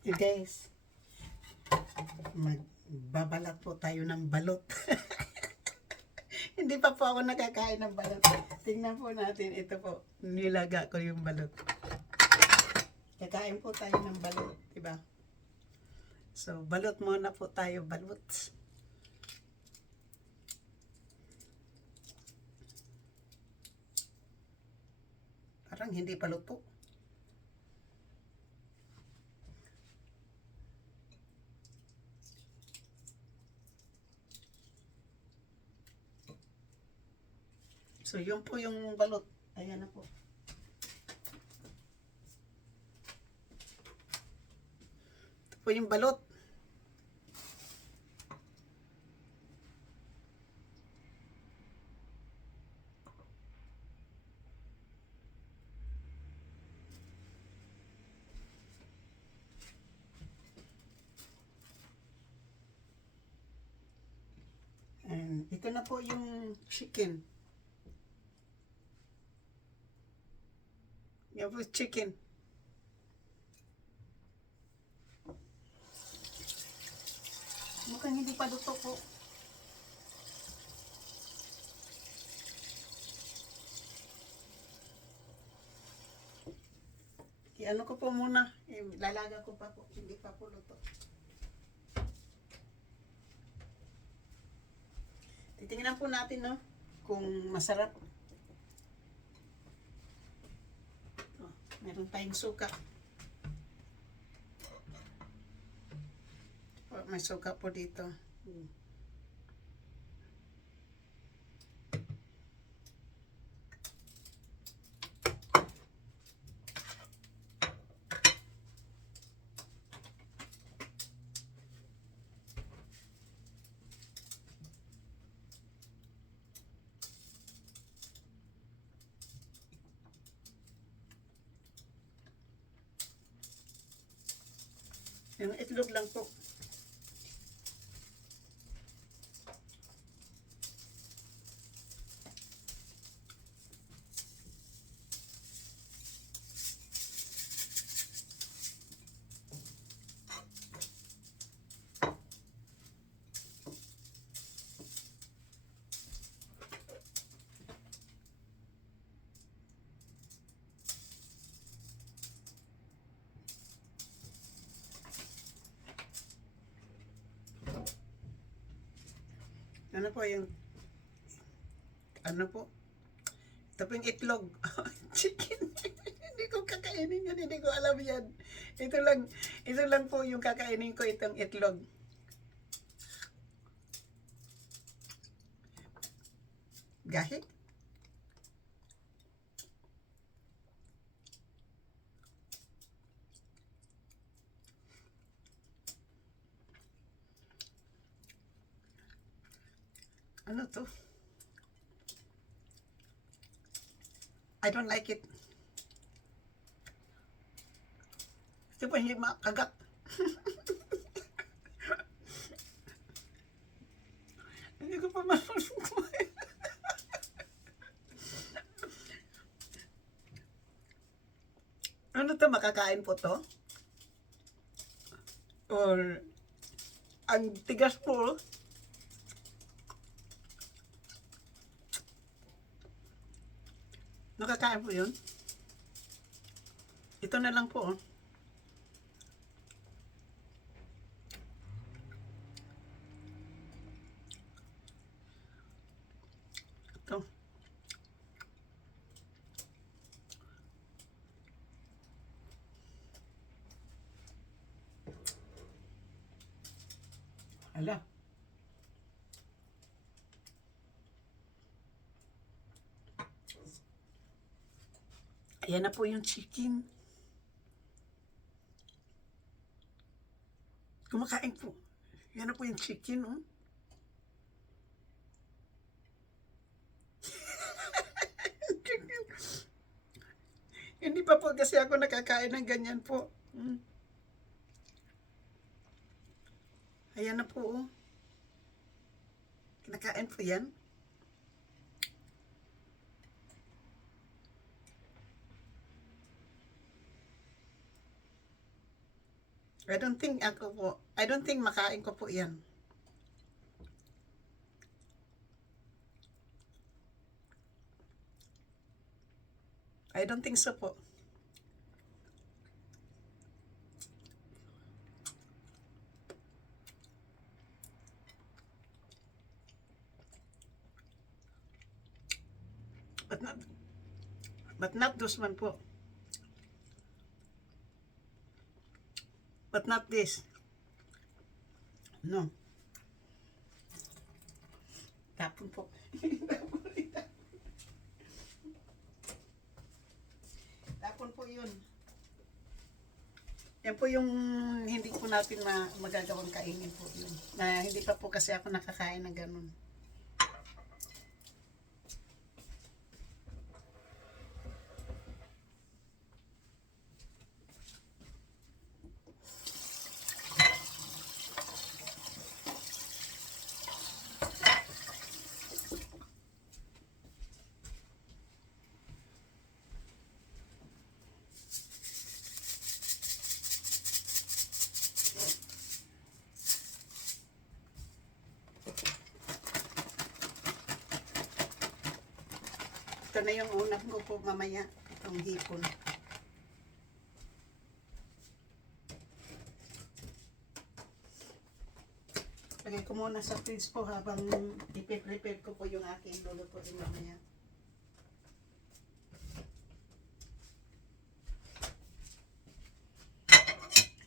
You guys, magbabalat po tayo ng balot. Hindi pa po ako nakakain ng balot. Tingnan po natin, ito po, nilaga ko yung balot. Kakain po tayo ng balot, diba? So, balot muna po tayo, balot. Parang hindi pa luto. So, yun po yung balot. Ayan na po. Ito po yung balot. And ito na po yung chicken. Yan po chicken. Mukhang hindi pa luto po. I-ano ko po muna. Lalaga ko pa po. Hindi pa po luto. Titingnan po natin, no? Kung masarap. Oh, meron tayong suka. Oh, may suka po dito. Yung itlog lang po. Ano po yung, ano po? Ito po yung itlog. Chicken. Hindi ko kakainin yan. Hindi ko alam yan. Ito lang po yung kakainin ko, itong itlog. Gahi. Ano to? I don't like it. Ito po hindi makagat. Hindi ko pa marunong kumain. Ano to? Makakain po to? Or ang tigas po. Nakakain po yun. Ito na lang po. Ito. Hala. Ayan na po yung chicken. Kumakain po. Ayan na po yung chicken, oh. Hindi pa po kasi ako nakakain ng ganyan po. Ayan na po, oh. Kinakain po yan. I don't think makain ko po yan. I don't think so po. But not, but not those one po. But not this. No. Tapon po. Tapon po yun. Yan po yung hindi po natin magagawang kainin po yun. Na hindi pa po kasi ako nakakain ng ganun. Ito na yung ulam ko po mamaya. Itong hipon. Lagay ko muna sa fridge po habang ipe-prepare ko po yung aking lulutuin mamaya.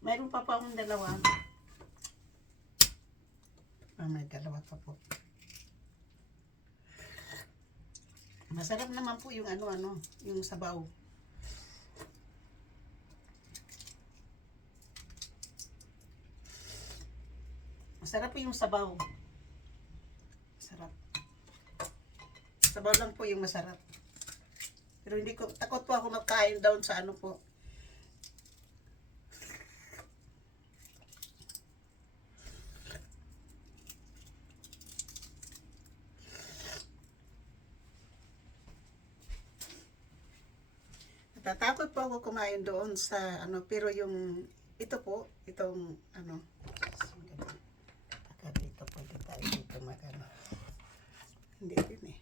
Mayroon pa po akong dalawa. May dalawa pa po. Masarap naman po yung yung sabaw. Masarap po yung sabaw. Masarap. Sabaw lang po yung masarap. Pero hindi ko, takot po ako magkain down sa po. Natatakot po ako kumain doon sa pero yung ito po, itong dito po tayo dito hindi din eh.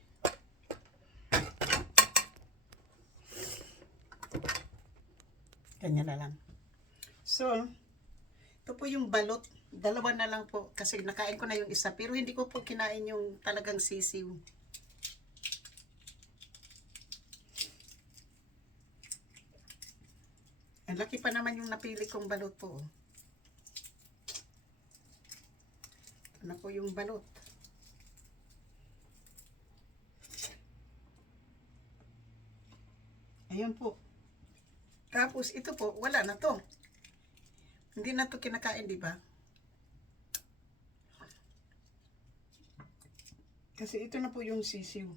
Ganyan na lang. So, ito po yung balot. Dalawa na lang po kasi nakain ko na yung isa pero hindi ko po kinain yung talagang sisiw. Ang laki pa naman yung napili kong balot po. Ito na po yung balot. Ayun po. Tapos ito po, wala na to. Hindi na to kinakain, di ba? Kasi ito na po yung sisiw.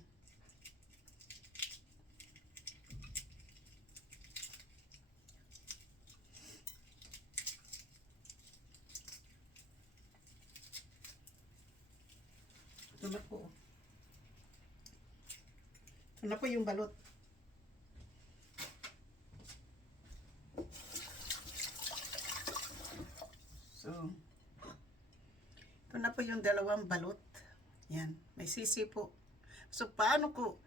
Ito na po. Ito na po yung balot. So, ito na po yung dalawang balot. Yan, may sisi po. So, paano ko?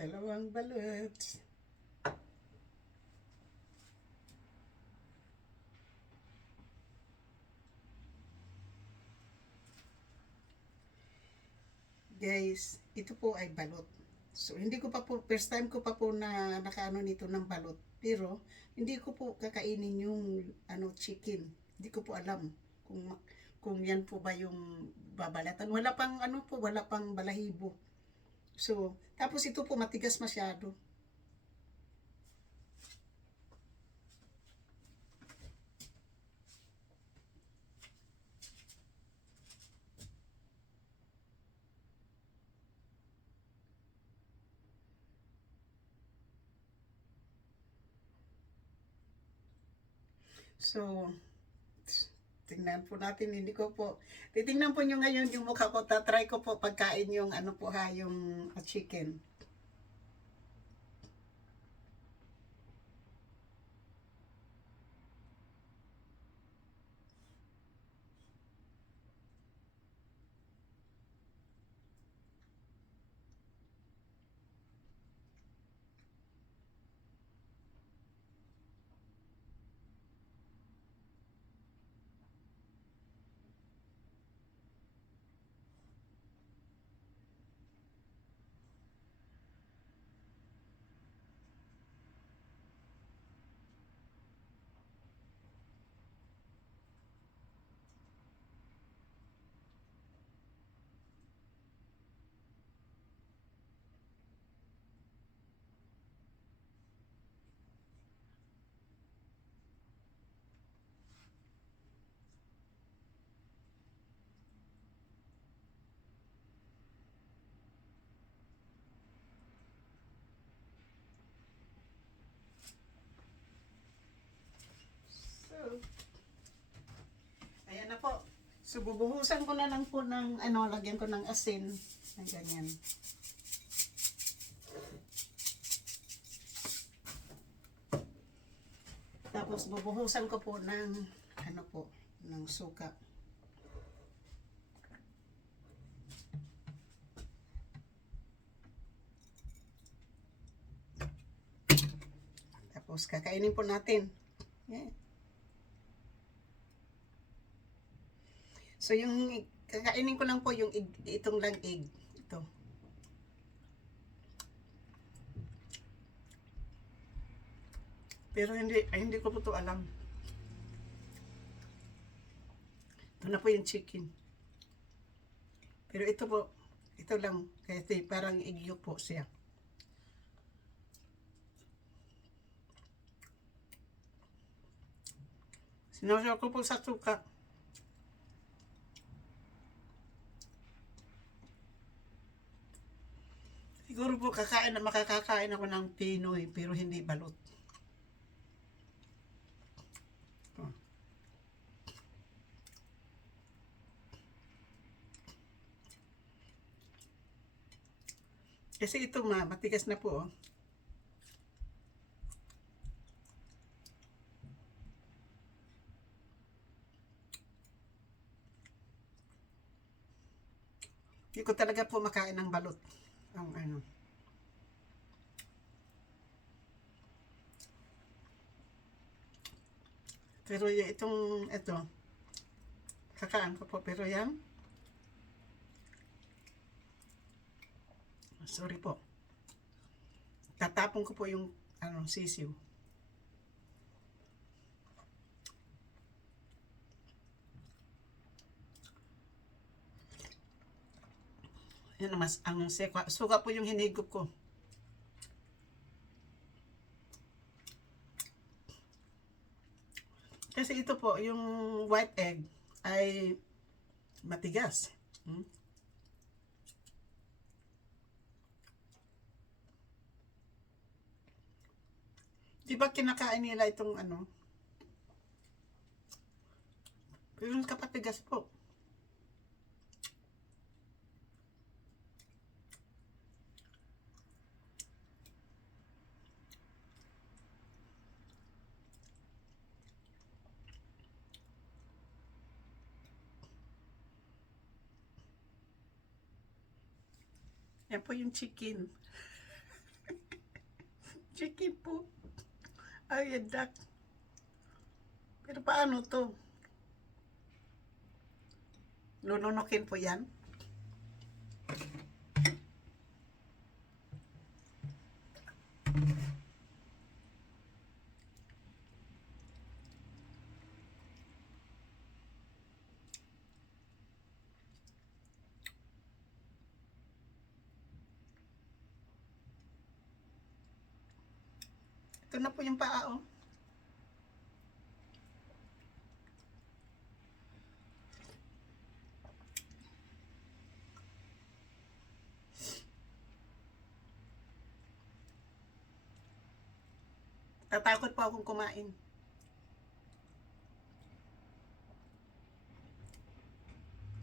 Dalawang balot. Guys, ito po ay balot. So, hindi ko pa po, first time ko pa po na nakaano nito ng balot. Pero, hindi ko po kakainin yung chicken. Hindi ko po alam kung yan po ba yung babalatan. Wala pang wala pang balahibo. So, tapos ito po matigas masyado. So, tingnan po natin, hindi ko po, titingnan po nyo ngayon yung mukha ko, tatry ko po pagkain yung yung chicken. So, ayan na po. So, bubuhusan ko na lang po ng, lagyan ko ng asin. Ng ganyan. Tapos, bubuhusan ko po ng, ng suka. Tapos, kakainin po natin. Yeah. So, yung kakainin ko lang po yung egg, itong lang egg. Ito. Pero hindi ko po ito alam. Ito na po yung chicken. Pero ito po, ito lang. Kasi parang egg yolk po siya. Sinusok ko po sa suka. Siguro po makakakain ako ng Pinoy pero hindi balot. Kasi ito matigas na po. Hindi ko talaga po makain ng balot. Pero ito, kakaan ko po. Pero yan, sorry po. Tatapon ko po yung sisiw. Yan ang suka po yung hinigop ko. Kasi ito po, yung white egg ay matigas. Di ba kinakain nila itong pero kapatigas po. Yan po yung chicken. Chicken po. Ay, duck. Pero paano to? Lununukin po yan. Ito na po yung paa, oh. Tatakot po akong kumain.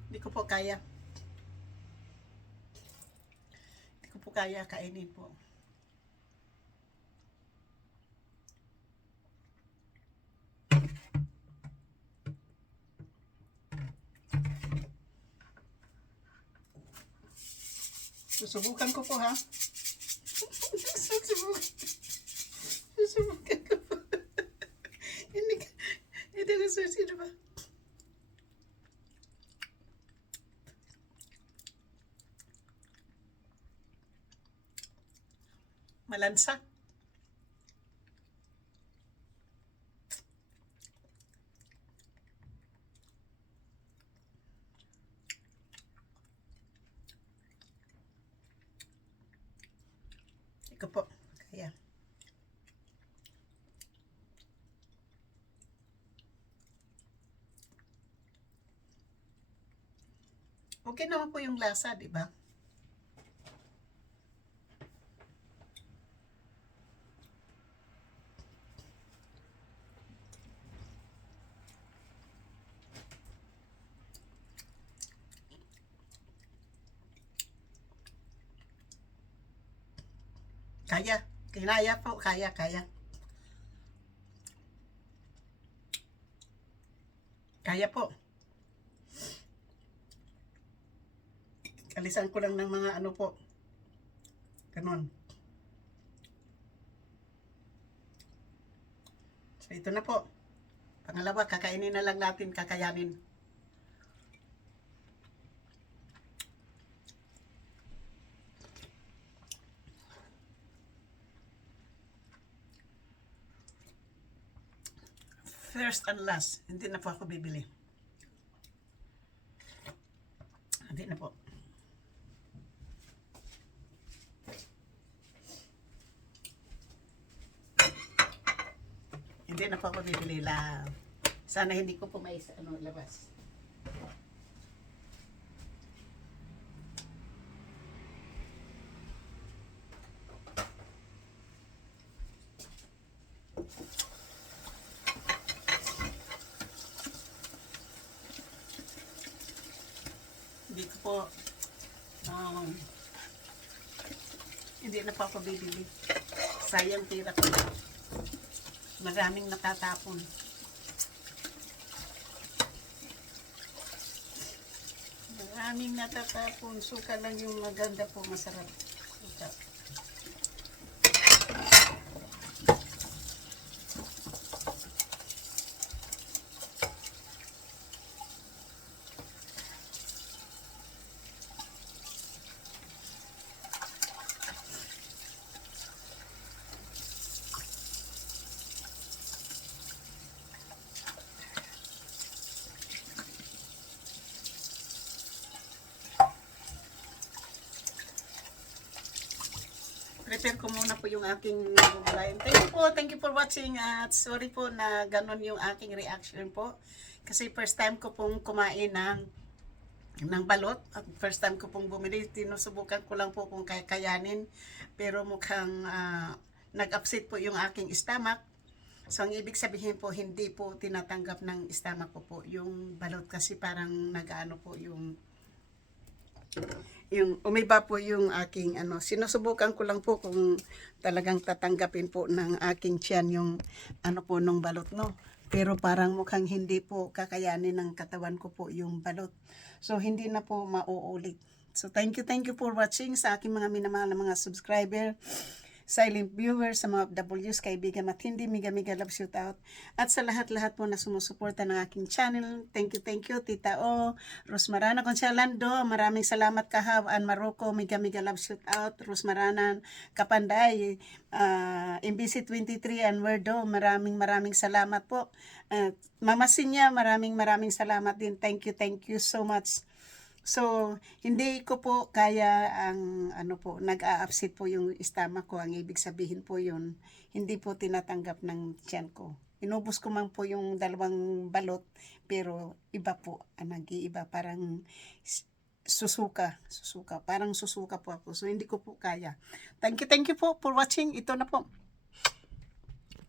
Hindi ko po kaya. Hindi ko po kaya kainin po. Susubukan ko po, ha? Susubukan ko po. Hindi ko susunod ba? Malansa. Ikaw po. Kaya. Okay naman po yung lasa, di ba? Kaya. Kinaya po. Kaya. Kaya po. Alisan ko lang ng mga ano po. Ganon. So, ito na po. Pangalawa, kakainin na lang natin, kakayanin. First and last. Hindi na po ako bibili. Hindi na po. Hindi na po ako bibili lang. Sana hindi ko po may labas. Hindi ko po hindi na po ako bibili. Sayang pera ko. Maraming natatapon. Maraming natatapon. Suka lang yung maganda po, masarap. Suka. Prepare ko muna po yung aking gugulayin. Thank you for watching at sorry po na ganon yung aking reaction po. Kasi first time ko pong kumain ng balot at first time ko pong bumili. Tinusubukan ko lang po kung kakayanin pero mukhang nag-upset po yung aking stomach. So ang ibig sabihin po hindi po tinatanggap ng stomach ko po yung balot kasi parang nag-ano po yung umiba po yung aking sinusubukan ko lang po kung talagang tatanggapin po ng aking tiyan yung po nung balot, no, pero parang mukhang hindi po kakayanin ng katawan ko po yung balot, so hindi na po mauulit. So thank you for watching sa aking mga minamahal na mga subscriber, silent viewers, sa mga W's, kaibigan at hindi, mega love shout out. At sa lahat-lahat po na sumusuporta ng aking channel, thank you, Tita O, Rosmarana Consialando, maraming salamat Kahaw, Marocco, mega love shout out, Rosmarana, Kapanday, MBC 23 and Werdo, maraming salamat po. Mama Sinya, maraming salamat din, thank you so much. So, hindi ko po kaya ang ano po, nag-a-upset po yung stomach ko. Ang ibig sabihin po yun, hindi po tinatanggap ng tiyan ko. Inubos ko man po yung 2 balot, pero iba po, nag-iiba. Parang susuka. Parang susuka po ako. So, hindi ko po kaya. Thank you po for watching. Ito na po.